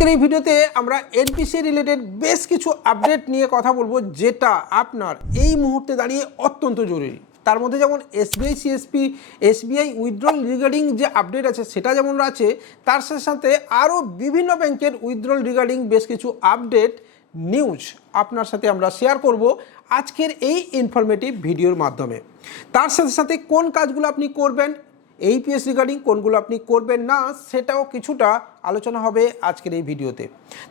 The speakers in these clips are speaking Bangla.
আজকের এই ভিডিওতে আমরা এনপিসি রিলেটেড বেশ কিছু আপডেট নিয়ে কথা বলব, যেটা আপনার এই মুহূর্তে দাঁড়িয়ে অত্যন্ত জরুরি। তার মধ্যে যেমন SBI CSP SBI withdrawal regarding যে আপডেট আছে, সেটা যেমন আছে, তার সাথে সাথে আরও বিভিন্ন ব্যাংকের উইথড্রল রিগার্ডিং বেশ কিছু আপডেট নিউজ আপনার সাথে আমরা শেয়ার করব আজকের এই ইনফরমেটিভ ভিডিওর মাধ্যমে। তার সাথে সাথে কোন কাজগুলো আপনি করবেন এইপিএস রিগার্ডিং কোনগুলো আপনি করবেন না, সেটাও কিছুটা আলোচনা হবে আজকের এই ভিডিওতে।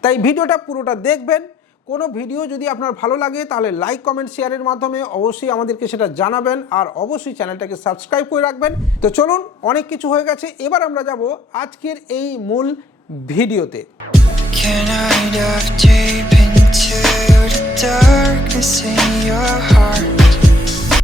তাই ভিডিওটা পুরোটা দেখবেন। কোনো ভিডিও যদি আপনার ভালো লাগে, তাহলে লাইক, কমেন্ট, শেয়ারের মাধ্যমে অবশ্যই আমাদেরকে সেটা জানাবেন আর অবশ্যই চ্যানেলটাকে সাবস্ক্রাইব করে রাখবেন। তো চলুন, অনেক কিছু হয়ে গেছে। এবার আমরা যাব আজকের এই মূল ভিডিওতে। Can I dive deep into the darkness in your heart?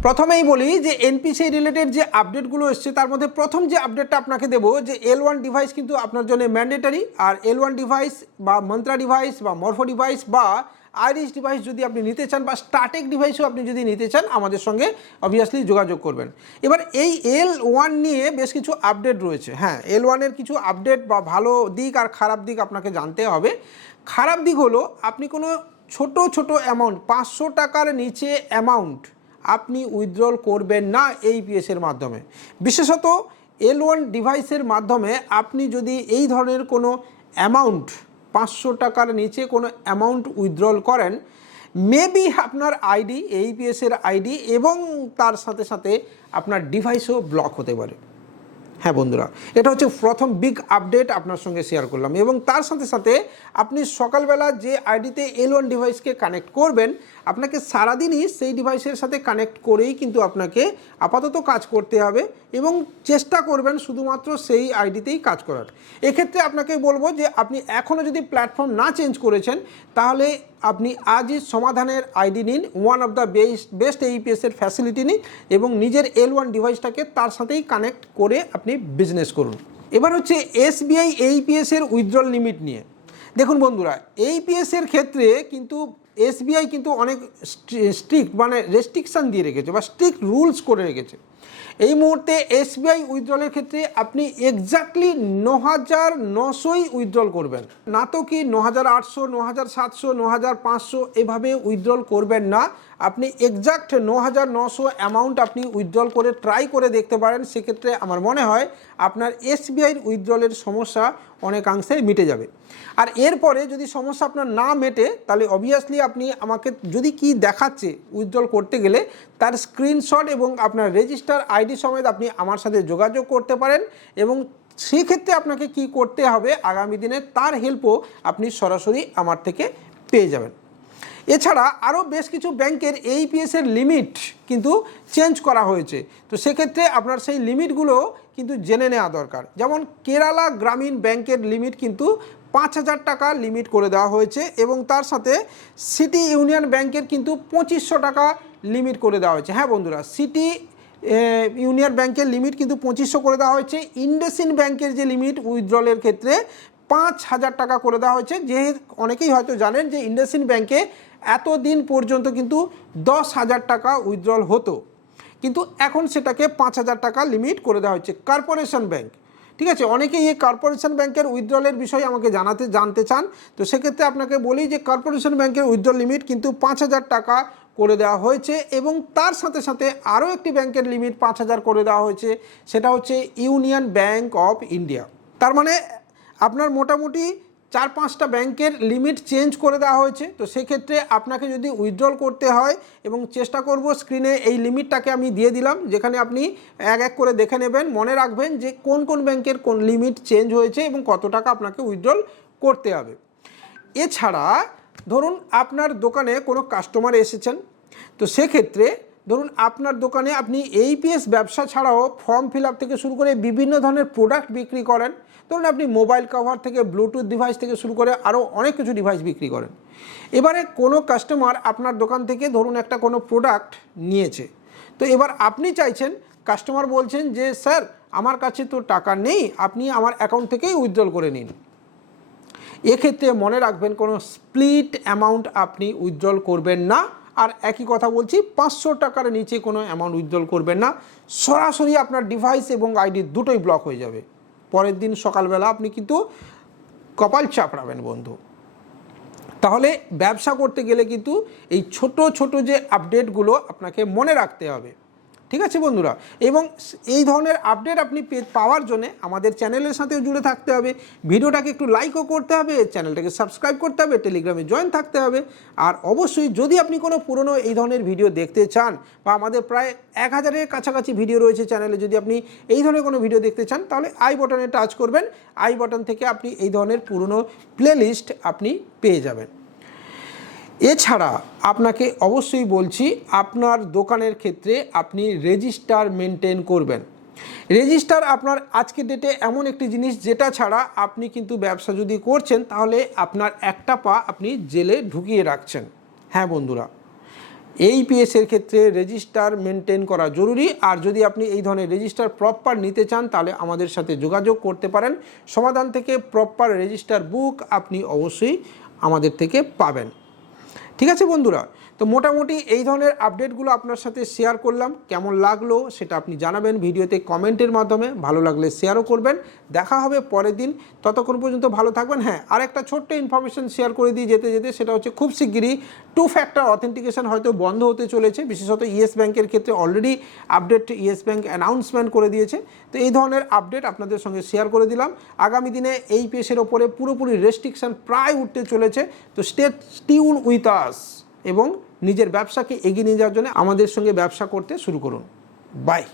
প্রথমেই বলি যে এনপিসি রিলেটেড যে আপডেটগুলো এসছে, তার মধ্যে প্রথম যে আপডেটটা আপনাকে দেবো যে এল ওয়ান ডিভাইস কিন্তু আপনার জন্য ম্যান্ডেটারি আর এল ওয়ান ডিভাইস বা মন্ত্রা ডিভাইস বা মরফো ডিভাইস বা আইরিশ ডিভাইস যদি আপনি নিতে চান বা স্টার্টেক ডিভাইসও আপনি যদি নিতে চান, আমাদের সঙ্গে অবভিয়াসলি যোগাযোগ করবেন। এবার এই এল ওয়ান নিয়ে বেশ কিছু আপডেট রয়েছে। হ্যাঁ এল ওয়ানের কিছু আপডেট বা ভালো দিক আর খারাপ দিক আপনাকে জানতে হবে। খারাপ দিক হলো, আপনি কোনো ছোট ছোট অ্যামাউন্ট পাঁচশো টাকার নিচে অ্যামাউন্ট আপনি উইথড্রল করবেন না এই পিএসের মাধ্যমে। বিশেষত এল ওয়ান ডিভাইসের মাধ্যমে আপনি যদি এই ধরনের কোনো অ্যামাউন্ট পাঁচশো টাকার নিচে কোনো অ্যামাউন্ট উইথড্রল করেন মেবি আপনার আইডি এইপিএসের আইডি এবং তার সাথে সাথে আপনার ডিভাইসও ব্লক হতে পারে। হ্যাঁ বন্ধুরা, এটা হচ্ছে প্রথম বিগ আপডেট আপনার সঙ্গে শেয়ার করলাম এবং তার সাথে সাথে আপনি সকালবেলা যে আইডিতে এল ওয়ান ডিভাইসকে কানেক্ট করবেন, আপনাকে সারাদিনই সেই ডিভাইসের সাথে কানেক্ট করেই কিন্তু আপনাকে আপাতত কাজ করতে হবে এবং চেষ্টা করবেন শুধুমাত্র সেই আইডিতেই কাজ করার। এক্ষেত্রে আপনাকে বলব যে আপনি এখনও যদি প্ল্যাটফর্ম না চেঞ্জ করেছেন, তাহলে আপনি আজই সমাধানের আইডি নিন one of the best best এইপিএসের facility নিন এবং নিজের এল ওয়ান ডিভাইসটাকে তার সাথেই কানেক্ট করে আপনি বিজনেস করুন। এবার হচ্ছে এসবিআই এইপিএসের উইথড্রল লিমিট নিয়ে। দেখুন বন্ধুরা এইপিএসের ক্ষেত্রে কিন্তু এসবিআই কিন্তু অনেক স্ট্রিক্ট মানে রেস্ট্রিকশান দিয়ে রেখেছে বা স্ট্রিক্ট রুলস করে রেখেছে। এই মুহূর্তে এসবিআই উইথড্রলের ক্ষেত্রে আপনি এক্স্যাক্টলি ন হাজার নশোই উইথড্রল করবেন। না তো কি ন হাজার আটশো ন হাজার সাতশো ন হাজার পাঁচশো এভাবে উইথড্রল করবেন না। আপনি এক্স্যাক্ট ন হাজার নশো অ্যামাউন্ট আপনি উইথড্রল করে ট্রাই করে দেখতে পারেন। সেক্ষেত্রে আমার মনে হয় আপনার এসবিআইয়ের উইথড্রলের সমস্যা অনেকাংশে মিটে যাবে। আর এরপরে যদি সমস্যা আপনার না মেটে, তাহলে অবভিয়াসলি আপনি আমাকে যদি কি দেখাচ্ছে উইথড্রল করতে গেলে, তার স্ক্রিনশট এবং আপনার রেজিস্টার আইডি সমেত আপনি আমার সাথে যোগাযোগ করতে পারেন এবং সেক্ষেত্রে আপনাকে কি করতে হবে আগামী দিনে তার হেল্পও আপনি সরাসরি আমার থেকে পেয়ে যাবেন। এছাড়া আরও বেশ কিছু ব্যাংকের এইপিএসের লিমিট কিন্তু চেঞ্জ করা হয়েছে। তো সেক্ষেত্রে আপনার সেই লিমিটগুলো কিন্তু জেনে নেওয়া দরকার। যেমন কেরালা গ্রামীণ ব্যাংকের লিমিট কিন্তু পাঁচ হাজার টাকা লিমিট করে দেওয়া হয়েছে এবং তার সাথে সিটি ইউনিয়ন ব্যাংকের কিন্তু পঁচিশশো টাকা লিমিট করে দেওয়া হয়েছে। হ্যাঁ বন্ধুরা সিটি ইউনিয়ন ব্যাংকের লিমিট কিন্তু পঁচিশশো করে দেওয়া হয়েছে। ইন্ডাসিন ব্যাংকের যে লিমিট উইথড্রলের ক্ষেত্রে পাঁচ হাজার টাকা করে দেওয়া হয়েছে। যে অনেকেই হয়তো জানেন যে ইন্ডাসিন ব্যাংকে এতদিন পর্যন্ত কিন্তু দশ হাজার টাকা উইথড্রল হতো। কিন্তু এখন সেটাকে পাঁচ হাজার টাকা লিমিট করে দেওয়া হচ্ছে কর্পোরেশন ব্যাংক। ঠিক আছে? অনেকেই এই কর্পোরেশন ব্যাংকের উইথড্রলের বিষয়ে আমাকে জানাতে, জানতে চান। তো সেক্ষেত্রে আপনাকে বলি যে কর্পোরেশন ব্যাংকের উইথড্রল লিমিট কিন্তু পাঁচ হাজার টাকা করে দেওয়া হয়েছে এবং তার সাথে সাথে আরও একটি ব্যাংকের লিমিট পাঁচ হাজার করে দেওয়া হয়েছে, সেটা হচ্ছে ইউনিয়ন ব্যাংক অফ ইন্ডিয়া। তার মানে আপনার মোটামুটি চার পাঁচটা ব্যাংকের লিমিট চেঞ্জ করে দেওয়া হয়েছে। তো সেক্ষেত্রে আপনাকে যদি উইথড্রল করতে হয় এবং চেষ্টা করব স্ক্রিনে এই লিমিটটাকে আমি দিয়ে দিলাম, যেখানে আপনি এক এক করে দেখে নেবেন, মনে রাখবেন যে কোন কোন ব্যাংকের কোন লিমিট চেঞ্জ হয়েছে এবং কত টাকা আপনাকে উইথড্রল করতে হবে। এছাড়া ধরুন আপনার দোকানে কোনো কাস্টমার এসেছেন, তো সেক্ষেত্রে ধরুন আপনার দোকানে আপনি এইপিএস ব্যবসা ছাড়াও ফর্ম ফিল থেকে শুরু করে বিভিন্ন ধরনের প্রোডাক্ট বিক্রি করেন। ধরুন আপনি মোবাইল কভার থেকে ব্লুটুথ ডিভাইস থেকে শুরু করে আরও অনেক কিছু ডিভাইস বিক্রি করেন। এবারে কোনো কাস্টমার আপনার দোকান থেকে ধরুন একটা কোনো প্রোডাক্ট নিয়েছে, তো এবার আপনি চাইছেন কাস্টমার বলছেন যে, স্যার, আমার কাছে তো টাকা নেই, আপনি আমার অ্যাকাউন্ট থেকেই উইথড্রল করে নিন। এক্ষেত্রে মনে রাখবেন কোনো স্প্লিট অ্যামাউন্ট আপনি উইথড্রল করবেন না। আর একই কথা বলছি, পাঁচশো টাকার নিচে কোনো অ্যামাউন্ট উইথড্রল করবেন না। সরাসরি আপনার ডিভাইস এবং আইডি দুটোই ব্লক হয়ে যাবে। পরের দিন সকালবেলা আপনি কিন্তু কপাল চাপড়াবেন বন্ধু। তাহলে ব্যবসা করতে গেলে কিন্তু এই ছোট ছোট যে আপডেটগুলো আপনাকে মনে রাখতে হবে। ঠিক আছে বন্ধুরা? এবং এই ধরনের আপডেট আপনি পাওয়ার জন্য আমাদের চ্যানেলের সাথেও জুড়ে থাকতে হবে। ভিডিওটাকে একটু লাইকও করতে হবে, চ্যানেলটাকে সাবস্ক্রাইব করতে হবে টেলিগ্রামে জয়েন থাকতে হবে। আর অবশ্যই যদি আপনি কোনো পুরনো এই ধরনের ভিডিও দেখতে চান বা আমাদের প্রায় এক হাজারের কাছাকাছি ভিডিও রয়েছে চ্যানেলে, যদি আপনি এই ধরনের কোনো ভিডিও দেখতে চান, তাহলে আই বটনে টাচ করবেন। আই বটন থেকে আপনি এই ধরনের পুরনো প্লেলিস্ট আপনি পেয়ে যাবেন। এছাড়া আপনাকে অবশ্যই বলছি, আপনার দোকানের ক্ষেত্রে আপনি রেজিস্টার মেনটেন করবেন। রেজিস্টার আপনার আজকের ডেটে এমন একটি জিনিস যেটা ছাড়া আপনি কিন্তু ব্যবসা যদি করছেন, তাহলে আপনার একটা পা আপনি জেলে ঢুকিয়ে রাখছেন। হ্যাঁ বন্ধুরা, এই পিএসের ক্ষেত্রে রেজিস্টার মেনটেন করা জরুরি। আর যদি আপনি এই ধরনের রেজিস্টার প্রপার নিতে চান, তাহলে আমাদের সাথে যোগাযোগ করতে পারেন। সমাধান থেকে প্রপার রেজিস্টার বুক আপনি অবশ্যই আমাদের থেকে পাবেন। ঠিক আছে বন্ধুরা? তো মোটামুটি এই ধরনের আপডেটগুলো আপনার সাথে শেয়ার করলাম। কেমন লাগল সেটা আপনি জানাবেন ভিডিওতে কমেন্টের মাধ্যমে। ভালো লাগলে শেয়ারও করবেন। দেখা হবে পরের দিন। ততক্ষণ পর্যন্ত ভালো থাকবেন। হ্যাঁ আর একটা ছোট্ট ইনফরমেশন শেয়ার করে দিয়ে যেতে যেতে। সেটা হচ্ছে খুব শিগগিরই টু ফ্যাক্টর অথেন্টিকেশন হয়তো বন্ধ হতে চলেছে। বিশেষত ইয়েস ব্যাংকের ক্ষেত্রে already update Yes bank announcement করে দিয়েছে। তো এই ধরনের আপডেট আপনাদের সঙ্গে শেয়ার করে দিলাম। আগামী দিনে এই পেশের ওপরে পুরোপুরি রেস্ট্রিকশন প্রায় উঠতে চলেছে। তো স্টেট টিউন উইথ আস এবং নিজের ব্যবসাকে এগিয়ে নিয়ে যাওয়ার জন্য আমাদের সঙ্গে ব্যবসা করতে শুরু করুন। বাই